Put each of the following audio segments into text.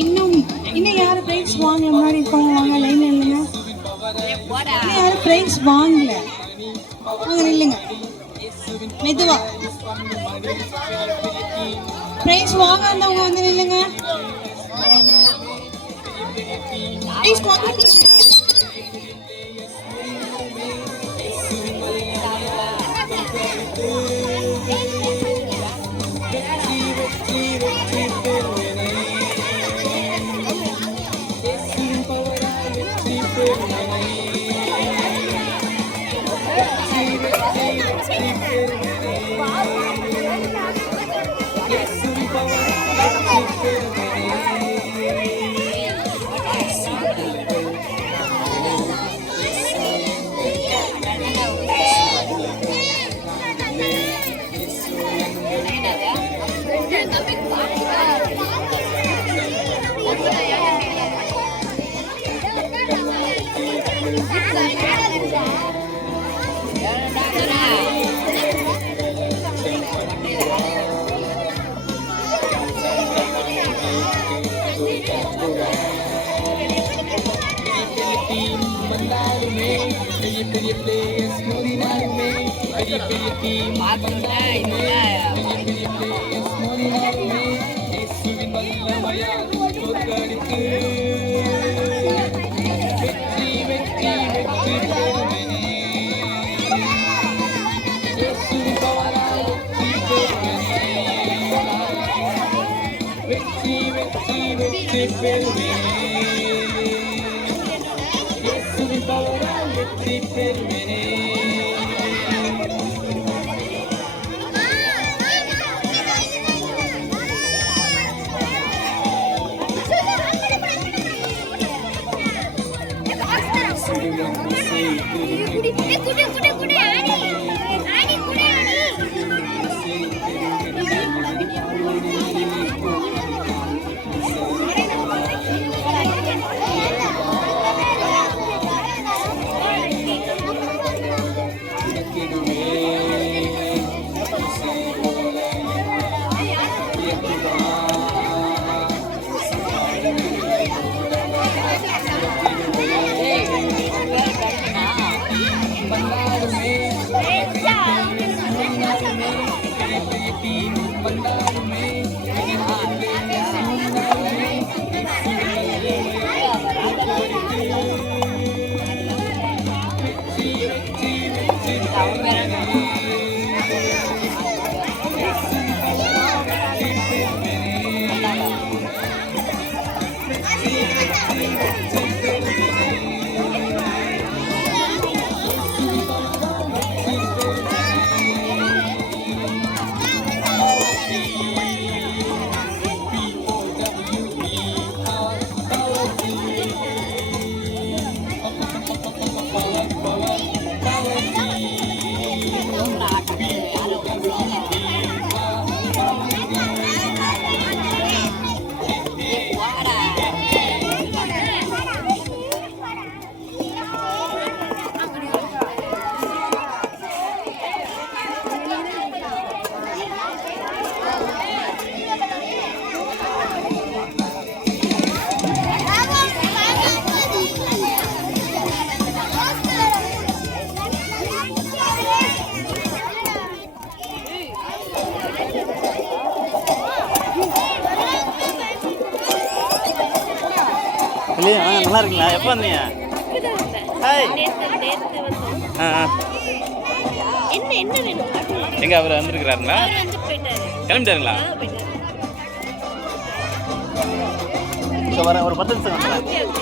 இன்னும் யாரும் பிரைஸ் வாங்கல முன்னாடி இருக்கவங்க வாங்க லைன்ல இல்லைங்க. இன்னும் யாரும் பிரைஸ் வாங்கல வாங்க இல்லைங்க. மெதுவா பிரைஸ் வாங்காதவங்க வந்து இல்லைங்க. பிரைஸ் வாங்க இல்லையா நல்லா இருக்குங்களா? எப்போ வந்தீங்க? எங்க அவர் வந்திருக்கிறாருங்களா? கிளம்பிட்டாருங்களா? வர ஒரு 10 நிமிஷம்.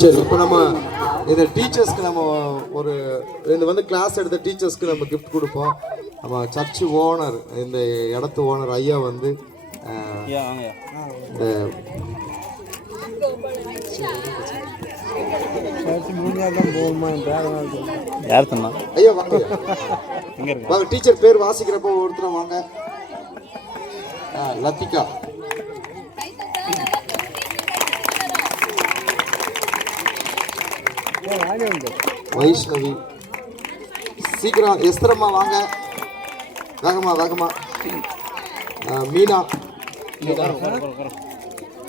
சரி, இப்போ நம்ம இந்த டீச்சர்ஸ்க்கு நம்ம ஒரு இந்த வந்து கிளாஸ் எடுத்த டீச்சர்ஸ்க்கு நம்ம கிஃப்ட் கொடுப்போம். நம்ம சர்ச்சு ஓனர், இந்த இடத்து ஓனர் ஐயா வந்து இந்த யார் சொன்னா? ஐயா வாங்க வாங்க, டீச்சர் பேர் வாசிக்கிறப்போ ஒருத்தர் வாங்க. லத்திகா. வைஷ்ணவி. சீக்கிரம் எஸ்தரம்மா வாங்க, வேகமா வேகமா. மீனா,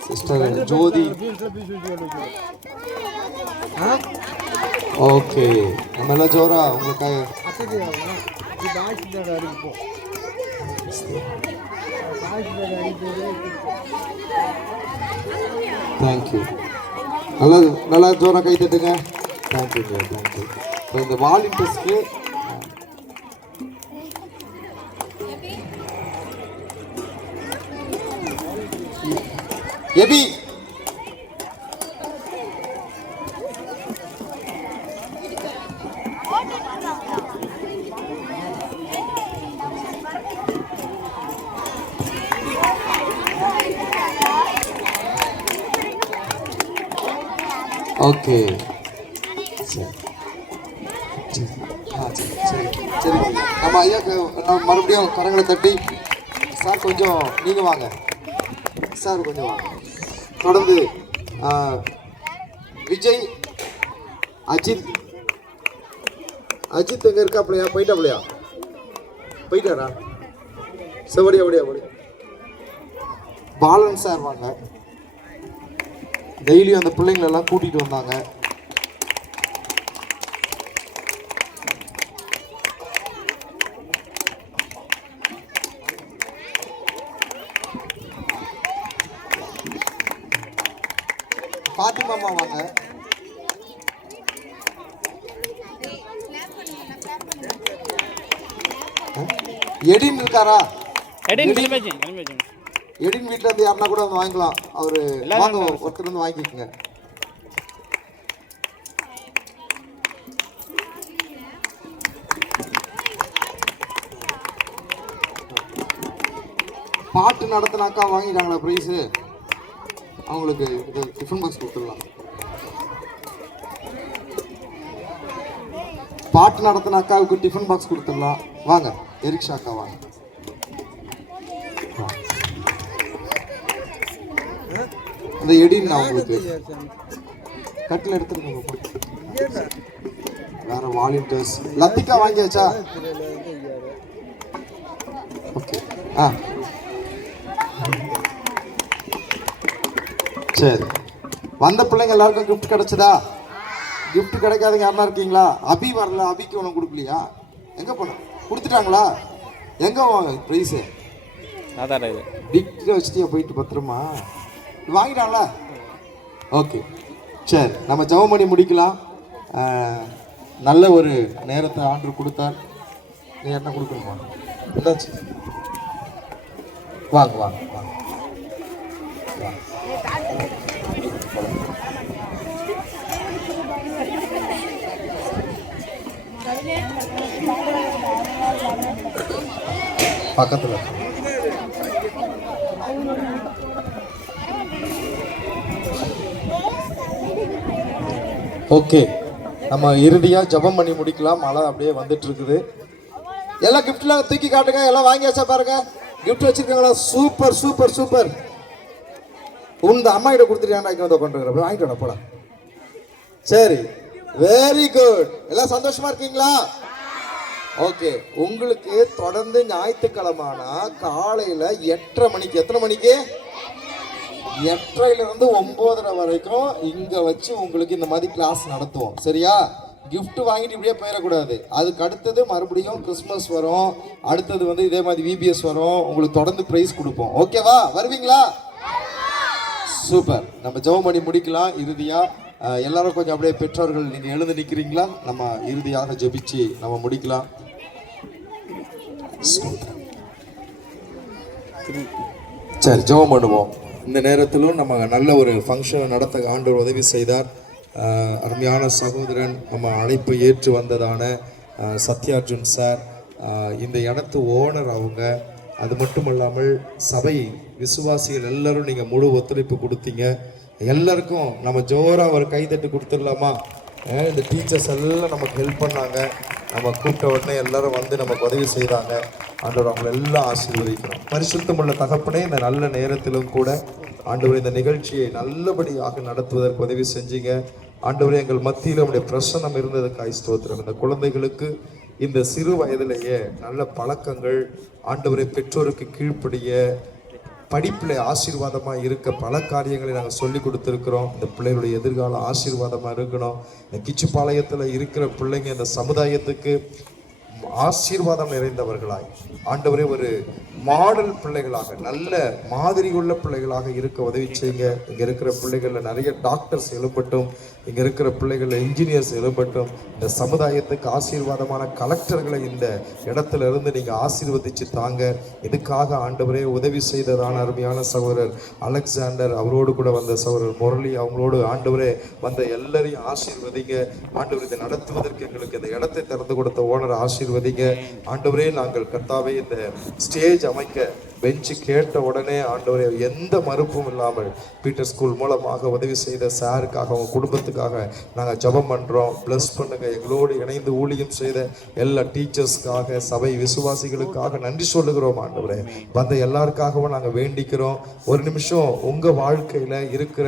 சிஸ்டர் ஜோதி. ஓகே, நம்ம எல்லாம் ஜோரா உங்களுக்காக. தேங்க்யூ. நல்லா நல்லா ஜோரா கை தட்டுங்க. Thank you thank you. இப்போ இந்த வாலண்டியர்ஸ்க்கு எபி ஓகே. சரி நம்ம ஐயாக்கு நம்ம மறுபடியும் கரங்களை தட்டி. சார் கொஞ்சம் நீங்கள் வாங்க, சார் கொஞ்சம் வாங்க. தொடர்ந்து விஜய், அஜித். அஜித் எங்கே இருக்காப்லையா? போயிட்டாப்லையா? போயிட்டாரா? சரி, அப்படியா. பாலன் சார் வாங்க. டெய்லியும் அந்த பிள்ளைங்களெல்லாம் கூட்டிகிட்டு வந்தாங்க. பாத்திமாமா வாங்க. எடின் இருக்காரா? எடின் வீட்டில் இருந்து யாருன்னா கூட வந்து வாங்கிக்கலாம். அவரு வாங்க, ஒருத்தர் வந்து வாங்கிக்கோங்க. பாட்டு நடத்தினாக்கா வாங்கிட்டாங்களா ப்ரைஸு? அவங்களுக்கு இது டிஃபன் பாக்ஸ் கொடுத்துடலாம். பாட்டு நடத்தின அக்காவுக்கு டிஃபன் பாக்ஸ் கொடுத்துடலாம். வாங்க எரிக்ஷா அக்கா வாங்க. அந்த எடின் நான் உங்களுக்கு கட்டில் எடுத்துருக்கோங்க. வேற வாலண்டியர்ஸ். லத்திகா வாங்கியாச்சா? ஓகே. சரி, வந்த பிள்ளைங்க எல்லாருக்கும் கிஃப்ட் கிடைச்சதா? கிஃப்ட் கிடைக்காதவங்க யாருனா இருக்கீங்களா? அபி வரல, அபிக்கு ஒன்றும் கொடுக்கலையா? எங்கே போன? கொடுத்துட்டாங்களா? எங்கே ப்ரைஸு? டிக்கில் வச்சுட்டியா? போயிட்டு பத்திரமா வாங்கிட்டாங்களா? ஓகே, சரி, நம்ம ஜெபம் பண்ணி முடிக்கலாம். நல்ல ஒரு நேரத்தை ஆர்டர் கொடுத்தார். நீ என்ன கொடுக்கணுமா? என்னாச்சு? வாங்க வாங்க வாங்க. பக்கத்தில் ஓகே, நம்ம இறுதியா ஜெபம் பண்ணி முடிக்கலாம். மழை அப்படியே வந்துட்டு இருக்குது. எல்லாம் கிஃப்ட்லாம் தூக்கி காட்டுங்க. எல்லாம் வாங்கியாச்சா பாருங்க. கிஃப்ட் வச்சிருக்காங்களா? Super super super. உந்த அம்மா கிட்ட கொடுத்துட்டாங்க. இங்க வந்து உட்காந்துருக்கிறப்ப வாங்கிட்டு போலாம். சரி, வெரி குட். எல்லாம் சந்தோஷமா இருக்கீங்களா? ஓகே, உங்களுக்கு தொடர்ந்து ஞாயிற்றுக்கிழமைனா காலையில 8:30 மணிக்கு, எத்தனை மணிக்கு? 8:30 இருந்து 9:30 வரைக்கும் இங்க வச்சு உங்களுக்கு இந்த மாதிரி கிளாஸ் நடத்துவோம். சரியா? கிஃப்ட் வாங்கிட்டு இப்படியே போயிடக்கூடாது. அதுக்கு அடுத்தது மறுபடியும் கிறிஸ்மஸ் வரும். அடுத்தது வந்து இதே மாதிரி விபிஎஸ் வரும். உங்களுக்கு தொடர்ந்து பிரைஸ் கொடுப்போம். ஓகேவா? வருவீங்களா? சூப்பர். நம்ம ஜெபம் பண்ணி முடிக்கலாம். இறுதியா எல்லாரும் கொஞ்சம் அப்படியே பெற்றோர்கள் நீங்க எழுந்து நிக்கிறீங்களா? நம்ம இறுதியாக ஜெபிச்சு நம்ம முடிக்கலாம். சரி, ஜெபம் பண்ணுவோம். இந்த நேரத்திலும் நம்ம நல்ல ஒரு ஃபங்க்ஷனை நடத்த ஆண்டவர் உதவி செய்தார். அருமையான சகோதரன் நம்ம அழைப்பை ஏற்று வந்ததான சத்யார்ஜுன் சார், இந்த இடத்து ஓனர் அவங்க. அது மட்டும் இல்லாமல் சபை விசுவாசிகள் எல்லாரும் நீங்கள் முழு ஒத்துழைப்பு கொடுத்தீங்க. எல்லாருக்கும் நம்ம ஜோராக ஒரு கைதட்டு கொடுத்துடலாமா? இந்த டீச்சர்ஸ் எல்லாம் நமக்கு ஹெல்ப் பண்ணாங்க. நம்ம கூப்பிட்ட உடனே எல்லாரும் வந்து நமக்கு உதவி செய்கிறாங்க. ஆண்டவர் அவங்களை எல்லாம் ஆசீர்வதிக்கிறோம். பரிசுத்தமுள்ள தகப்பனே, இந்த நல்ல நேரத்திலும் கூட ஆண்டவர் இந்த நிகழ்ச்சியை நல்லபடியாக நடத்துவதற்கு உதவி செஞ்சீங்க. ஆண்டவரே, எங்கள் மத்தியில் உடைய பிரசன்னம் இருந்ததுக்காய் ஸ்தோத்திரம். இந்த குழந்தைகளுக்கு இந்த சிறு வயதிலேயே நல்ல பழக்கங்கள், ஆண்டவரை பெற்றோருக்கு கீழ்ப்படிய, படிப்பில் ஆசீர்வாதமாக இருக்க பல காரியங்களை நாங்கள் சொல்லி கொடுத்துருக்குறோம். இந்த பிள்ளைகளுடைய எதிர்காலம் ஆசீர்வாதமாக இருக்கணும். இந்த கிச்சுப்பாளையத்தில் இருக்கிற பிள்ளைங்க இந்த சமுதாயத்துக்கு ஆசீர்வாதம் நிறைந்தவர்களாய், ஆண்டவரே, ஒரு மாடல் பிள்ளைகளாக, நல்ல மாதிரி உள்ள பிள்ளைகளாக இருக்க உதவி செய்யுங்க. இங்கே இருக்கிற பிள்ளைகளில் நிறைய டாக்டர்ஸ் எழுப்பட்டும், இங்கே இருக்கிற பிள்ளைகளில் இன்ஜினியர்ஸ் எழுப்பட்டும். இந்த சமுதாயத்துக்கு ஆசீர்வாதமான கலெக்டர்களை இந்த இடத்துல இருந்து நீங்கள் ஆசீர்வதிச்சு தாங்க. இதுக்காக ஆண்டவரே உதவி செய்ததான அருமையான சகோதரர் அலெக்சாண்டர், அவரோடு கூட வந்த சகோதரர் முரளி, அவங்களோடு ஆண்டவரே வந்த எல்லாரையும் ஆசீர்வதிங்க. ஆண்டவர் இதை நடத்துவதற்கு எங்களுக்கு இந்த இடத்தை திறந்து கொடுத்த ஓனர் ஆசீர்வதிங்க. ஆண்டவரே, நாங்கள் கர்த்தாவே இந்த ஸ்டேஜ் அமைக்க பெஞ்சு கேட்ட உடனே ஆண்டவரே எந்த மறுப்பும் இல்லாமல் பீட்டர் ஸ்கூல் மூலமாக உதவி செய்த சாருக்காக, அவங்க குடும்பத்துக்காக நாங்கள் ஜெபம் பண்ணுறோம். ப்ளஸ் பண்ணுங்க. எங்களோடு இணைந்து ஊழியம் செய்த எல்லா டீச்சர்ஸ்க்காக, சபை விசுவாசிகளுக்காக நன்றி சொல்லுகிறோம். ஆண்டவரே, வந்த எல்லாருக்காகவும் நாங்கள் வேண்டிக்கிறோம். ஒரு நிமிஷம் உங்கள் வாழ்க்கையில் இருக்கிற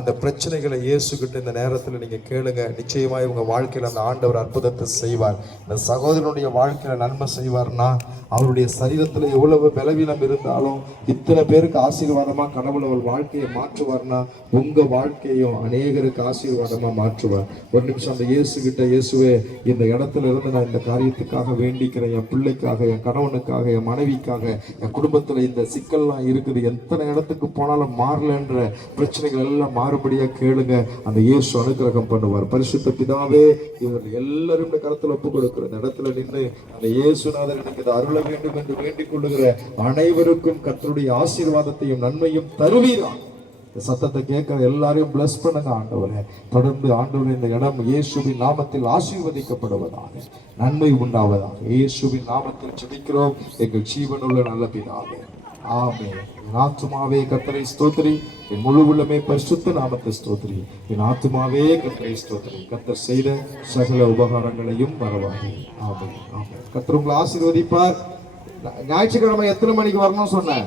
அந்த பிரச்சனைகளை இயேசுகிட்ட இந்த நேரத்தில் நீங்கள் கேளுங்க. நிச்சயமாக உங்கள் வாழ்க்கையில் அந்த ஆண்டவர் அற்புதத்தை செய்வார். இந்த சகோதரனுடைய வாழ்க்கையில் நன்மை செய்வார்னா, அவருடைய சரீரத்தில் எவ்வளவு பலவீனம் இருந்தாலும் இத்தனை பேருக்கு ஆசீர்வாதமா கடவுள் அவர் வாழ்க்கையை மாற்றுவார்னா, உங்க வாழ்க்கையும் அநேகருக்கு ஆசீர்வாதமா மாற்றுவார். ஒரு நிமிஷம் அந்த இயேசு கிட்ட, இயேசுவே, இந்த இடத்துல இருந்து நான் இந்த காரியத்துக்காக வேண்டிக்கிறேன். என் பிள்ளைக்காக, என் கணவனுக்காக, என் மனைவிக்காக, என் குடும்பத்துல இந்த சிக்கல்லாம் இருக்குது, எத்தனை இடத்துக்கு போனாலும் மாறலன்ற பிரச்சனைகள் எல்லாம் மாறுபடியா கேளுங்க. அந்த இயேசு அனுக்கிரகம் பண்ணுவார். பரிசுத்த பிதாவே, இவர்கள் எல்லாரும் கருத்துல ஒப்பு கொடுக்கிற இந்த இடத்துல நின்று அந்த இயேசுநாதர் எனக்கு இதை அருள வேண்டும் என்று வேண்டிக் கொள்ளுகிற அனைவருக்கும் கர்த்தருடைய ஆசீர்வாதத்தையும் நன்மையும் தருவீரா. சத்தத்தை கேட்கிற எல்லாரையும் பிளஸ் பண்ணுங்க ஆண்டவரே. தொடர்ந்து ஆண்டவரே, இந்த இடம் இயேசுவின் நாமத்தில் ஆசீர்வதிக்கப்படுவதாக, நன்மை உண்டாவதாக. இயேசுவின் நாமத்தில் ஜெபிக்கிறோம் எங்கள் ஜீவனுள்ள நல்ல பிதாவே, ஆமென். என் ஆத்துமாவே கர்த்தரை ஸ்தோத்திரி, என் முழு உள்ளமே பரிசுத்த நாமத்தை ஸ்தோத்திரி. என் ஆத்துமாவே கர்த்தரை ஸ்தோத்திரி, கர்த்தர் செய்த சகல உபகாரங்களையும் மறவாதே. ஆமென், ஆமென். கர்த்தர் உங்களை ஆசீர்வதிப்பார். ஞாயிற்றுக்கிழமை எத்தனை மணிக்கு வரணும் சொன்னேன்?